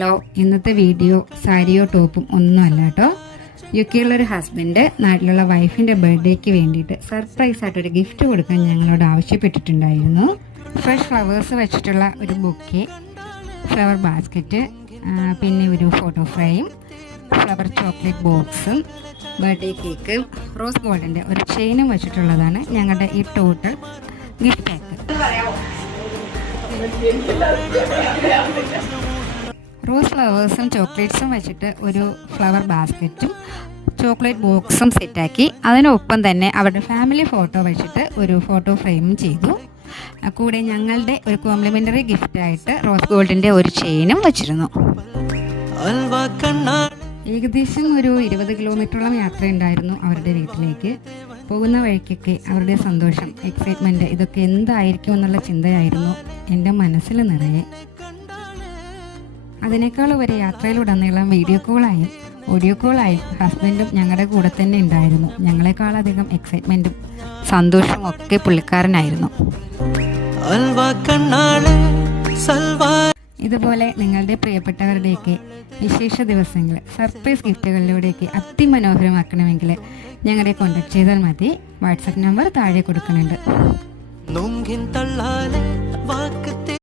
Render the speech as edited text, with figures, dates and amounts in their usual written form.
Hello, ഇന്നത്തെ video സാരിയോ ടോപ്പും ഒന്നുമല്ല കേട്ടോ. യുകെയിലുള്ളൊരു ഹസ്ബൻഡ് നാട്ടിലുള്ള വൈഫിൻ്റെ ബർത്ത്ഡേക്ക് വേണ്ടിയിട്ട് സർപ്രൈസ് ആയിട്ടൊരു ഗിഫ്റ്റ് കൊടുക്കാൻ ഞങ്ങളോട് ആവശ്യപ്പെട്ടിട്ടുണ്ടായിരുന്നു. ഫ്രഷ് ഫ്ലവേഴ്സ് വെച്ചിട്ടുള്ള ഒരു ബൊക്കെ, ഫ്ലവർ ബാസ്ക്കറ്റ്, പിന്നെ ഒരു ഫോട്ടോ ഫ്രെയിം, ഫ്ലവർ ചോക്ലേറ്റ് ബോക്സും, ബർത്ത്ഡേ കേക്ക്, റോസ് ഗോൾഡിൻ്റെ ഒരു ചെയിനും വെച്ചിട്ടുള്ളതാണ് ഞങ്ങളുടെ ഈ ടോട്ടൽ ഗിഫ്റ്റ് പാക്ക്. റോസ് ഫ്ലവേഴ്സും ചോക്ലേറ്റ്സും വെച്ചിട്ട് ഒരു ഫ്ലവർ ബാസ്ക്കറ്റും ചോക്ലേറ്റ് ബോക്സും സെറ്റാക്കി, അതിനൊപ്പം തന്നെ അവരുടെ ഫാമിലി ഫോട്ടോ വെച്ചിട്ട് ഒരു ഫോട്ടോ ഫ്രെയിമും ചെയ്തു. കൂടെ ഞങ്ങളുടെ ഒരു കോംപ്ലിമെൻ്ററി ഗിഫ്റ്റായിട്ട് റോസ് ഗോൾഡിൻ്റെ ഒരു ചെയിനും വച്ചിരുന്നു. ഏകദേശം ഒരു 20 കിലോമീറ്ററോളം യാത്രയുണ്ടായിരുന്നു അവരുടെ വീട്ടിലേക്ക്. പോകുന്ന വഴിക്കൊക്കെ അവരുടെ സന്തോഷം, എക്സൈറ്റ്മെൻറ്റ്, ഇതൊക്കെ എന്തായിരിക്കും എന്നുള്ള ചിന്തയായിരുന്നു എൻ്റെ മനസ്സിൽ നിറയെ. അതിനേക്കാൾ ഒരു യാത്രയിലുടനീളം വീഡിയോ കോളായും ഓഡിയോ കോളായും ഹസ്ബൻഡും ഞങ്ങളുടെ കൂടെ തന്നെ ഉണ്ടായിരുന്നു. ഞങ്ങളെക്കാളധികം എക്സൈറ്റ്മെൻറ്റും സന്തോഷവും ഒക്കെ പുള്ളിക്കാരനായിരുന്നു. ഇതുപോലെ നിങ്ങളുടെ പ്രിയപ്പെട്ടവരുടെയൊക്കെ വിശേഷ ദിവസങ്ങൾ സർപ്രൈസ് ഗിഫ്റ്റുകളിലൂടെയൊക്കെ അതിമനോഹരമാക്കണമെങ്കിൽ ഞങ്ങളെ കോൺടാക്ട് ചെയ്താൽ മതി. വാട്സപ്പ് നമ്പർ താഴെ കൊടുക്കുന്നുണ്ട്.